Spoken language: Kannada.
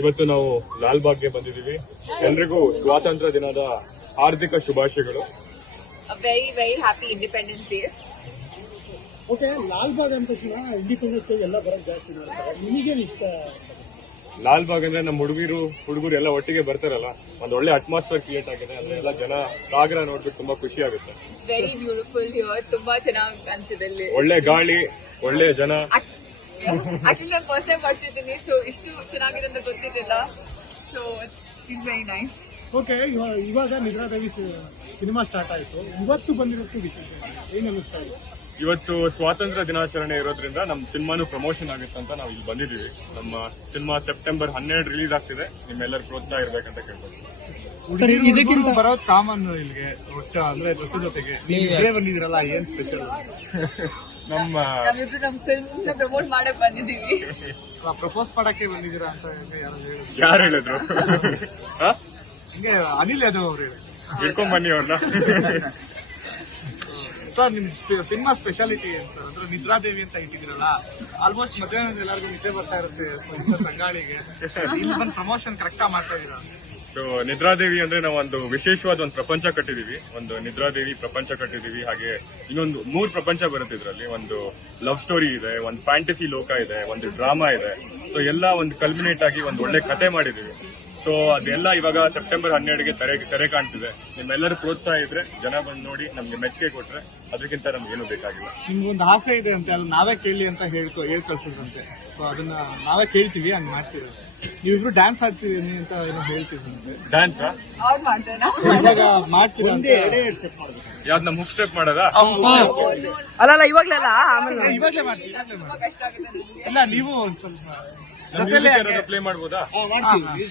ಇವತ್ತು ನಾವು ಲಾಲ್ಬಾಗ್ಗೆ ಬಂದಿದ್ದೀವಿ. ಎಲ್ರಿಗೂ ಸ್ವಾತಂತ್ರ್ಯ ದಿನದ ಹಾರ್ದಿಕ ಶುಭಾಶಯಗಳು. Very very happy independence day. Okay, Lalbagh ಅಂತ ಇಂಡಿಪೆಂಡೆನ್ಸ್ ಡೇ ಎಲ್ಲ ಬರೋದು ಜಾಸ್ತಿ ಮಾಡ್ತಾರೆ. ನಿಮಗೇನು ಇಷ್ಟ? ಲಾಲ್ಬಾಗ್ ಅಂದ್ರೆ ನಮ್ಮ ಹುಡುಗರು ಎಲ್ಲ ಒಟ್ಟಿಗೆ ಬರ್ತಾರಲ್ಲ, ಒಂದ್ ಒಳ್ಳೆ ಅಟ್ಮಾಸ್ಫಿಯರ್ ಕ್ರಿಯೇಟ್ ಆಗಿದೆ. ಅಂದ್ರೆ ಎಲ್ಲ ಜನ ಸಾಗರ ನೋಡ್ಬಿಟ್ಟು ತುಂಬಾ ಖುಷಿ ಆಗುತ್ತೆ. Very beautiful here. ತುಂಬಾ ಚೆನ್ನಾಗಿ ಅನ್ಸಿದೆ. ಒಳ್ಳೆ ಗಾಳಿ, ಒಳ್ಳೆ ಜನ. ಆಕ್ಚುಲಿ ನಾನು ಫಸ್ಟ್ ಟೈಮ್ ಬರ್ತಿದ್ದೀನಿ, ಸೊ ಇಷ್ಟು ಚೆನ್ನಾಗಿದೆ ಅಂತ ಗೊತ್ತಿರಲಿಲ್ಲ. So it's very nice. Okay, ಇವಾಗ ನಿದ್ರಾದೇವಿ ಸಿನಿಮಾ ಸ್ಟಾರ್ಟ್ ಆಯಿತು. ಇವತ್ತು ಬಂದಿರೋದಕ್ಕೆ ವಿಶೇಷ ಏನು ಅನಿಸ್ತಾ ಇದೆ? ಇವತ್ತು ಸ್ವಾತಂತ್ರ್ಯ ದಿನಾಚರಣೆ ಇರೋದ್ರಿಂದ ನಮ್ಮ ಸಿನಿಮಾನು ಪ್ರಮೋಷನ್ ಆಗುತ್ತೆ ಅಂತ ನಾವು ಇಲ್ಲಿ ಬಂದಿದ್ದೀವಿ. ನಮ್ಮ ಸಿನಿಮಾ ಸೆಪ್ಟೆಂಬರ್ 12 ರಿಲೀಸ್ ಆಗ್ತಿದೆ. ನಿಮ್ಮೆಲ್ಲರ ಪ್ರೋತ್ಸಾಹ ಇರ್ಬೇಕಂತ ಕೇಳ್ಬೋದು. ಇದಕ್ಕಿಂತ ಬರೋದು ಕಾಮನ್ ಇಲ್ಲಿಗೆ ಒಟ್ಟು, ಅಂದ್ರೆ ಜೊತೆಗೆ ನೀವೇ ಬಂದಿದ್ದೀರಲ್ಲ, ಏನ್ ಸ್ಪೆಷಲ್? ನಮ್ಮ ಫಿಲ್ಮ್ ಪ್ರಮೋಟ್ ಮಾಡಕ್ ಬಂದಿದ್ದೀವಿ. ಪ್ರಪೋಸ್ ಮಾಡಕ್ಕೆ ಬಂದಿದ್ದೀರಾ ಅಂತ ಯಾರು ಹೇಳಿದ್ರು? ಹಿಂಗೆ ಅನಿಲ್ ಯಾದವ್ ಅವ್ರು ಹಿಡ್ಕೊಂಡ್ ಬನ್ನಿ ಅವ್ರನ್ನ. ಸರ್, ನಿಮ್ ಸಿನಿಮಾ ಸ್ಪೆಷಾಲಿಟಿ ಏನ್ ಸರ್? ಅಂದ್ರೆ ನಿದ್ರಾದೇವಿ ಅಂತ ಇಟ್ಟಿದ್ದೀರಲ್ಲ, ಆಲ್ಮೋಸ್ಟ್ ಮಧ್ಯಾಹ್ನ ಎಲ್ಲರಿಗೂ ನಿದ್ದೆ ಬರ್ತಾ ಇರುತ್ತೆ ಸಂಗಾಳಿಗೆ. ಇಲ್ಲಿ ಬಂದು ಪ್ರಮೋಷನ್ ಕರೆಕ್ಟ್ ಆಗಿ ಮಾಡ್ತಾ ಇದೀರಾ? ಸೊ ನಿದ್ರಾದೇವಿ ಅಂದ್ರೆ ನಾವು ಒಂದು ವಿಶೇಷವಾದ ಒಂದು ಪ್ರಪಂಚ ಕಟ್ಟಿದೀವಿ. ಒಂದು ನಿದ್ರಾದೇವಿ ಪ್ರಪಂಚ ಕಟ್ಟಿದೀವಿ. ಹಾಗೆ ಇನ್ನೊಂದು 3 ಪ್ರಪಂಚ ಬರುತ್ತೆ ಇದ್ರಲ್ಲಿ. ಒಂದು ಲವ್ ಸ್ಟೋರಿ ಇದೆ, ಒಂದು ಫ್ಯಾಂಟಸಿ ಲೋಕ ಇದೆ, ಒಂದು ಡ್ರಾಮಾ ಇದೆ. ಸೊ ಎಲ್ಲ ಒಂದು ಕಲ್ಮಿನೇಟ್ ಆಗಿ ಒಂದು ಒಳ್ಳೆ ಕತೆ ಮಾಡಿದೀವಿ. ಸೊ ಅದೆಲ್ಲ ಇವಾಗ ಸೆಪ್ಟೆಂಬರ್ 12ಗೆ ತೆರೆ ಕಾಣ್ತಿದೆ. ನಿಮ್ಮೆಲ್ಲರೂ ಪ್ರೋತ್ಸಾಹ ಇದ್ರೆ, ಜನ ಬಂದು ನೋಡಿ ನಮ್ಗೆ ಮೆಚ್ಚುಗೆ ಕೊಟ್ರೆ ಅದಕ್ಕಿಂತ ನಮ್ಗೇನು ಬೇಕಾಗಿಲ್ಲ. ನಿಮ್ಗೊಂದು ಆಸೆ ಇದೆ ಅಂತೆ, ಅದು ನಾವೇ ಕೇಳಿ ಅಂತ ಹೇಳ್ಕಳ್ಸಿದ್ರಂತೆ. ಸೊ ಅದನ್ನ ನಾವೇ ಕೇಳ್ತೀವಿ, ಹಂಗ್ ಮಾಡ್ತೀವಿ. ನೀವಿಬ್ರು ಡ್ಯಾನ್ಸ್ ಆಡ್ತಿದೀನಿ ಅಂತ ಏನೋ ಹೇಳ್ತಿದ್ರಂತೆ. ಡ್ಯಾನ್ಸ್ ಅವ್ರು ಮಾಡ್ತಾರ ಇವಾಗ ಮಾಡ್ತೀರಾ? ಯಾವ್ದು ನಮ್ಮ ಹುಕ್ ಸ್ಟೆಪ್ ಮಾಡೋದಾ? ಅಲ್ಲ ಇವಾಗ್ಲಲ್ಲ, ಆಮೇಲೆ ಇವಾಗ್ಲೇ ಮಾಡ್ತೀವಿ. ತುಂಬಾ ಕಷ್ಟ ಆಗುತ್ತೆ ನನಗೆ. ಇಲ್ಲ, ನೀವು ಒಂದ್ ಸ್ವಲ್ಪ ಪ್ಲೇ ಮಾಡ್ಬೋದಾ? ಮಾಡ್ತೀವಿ.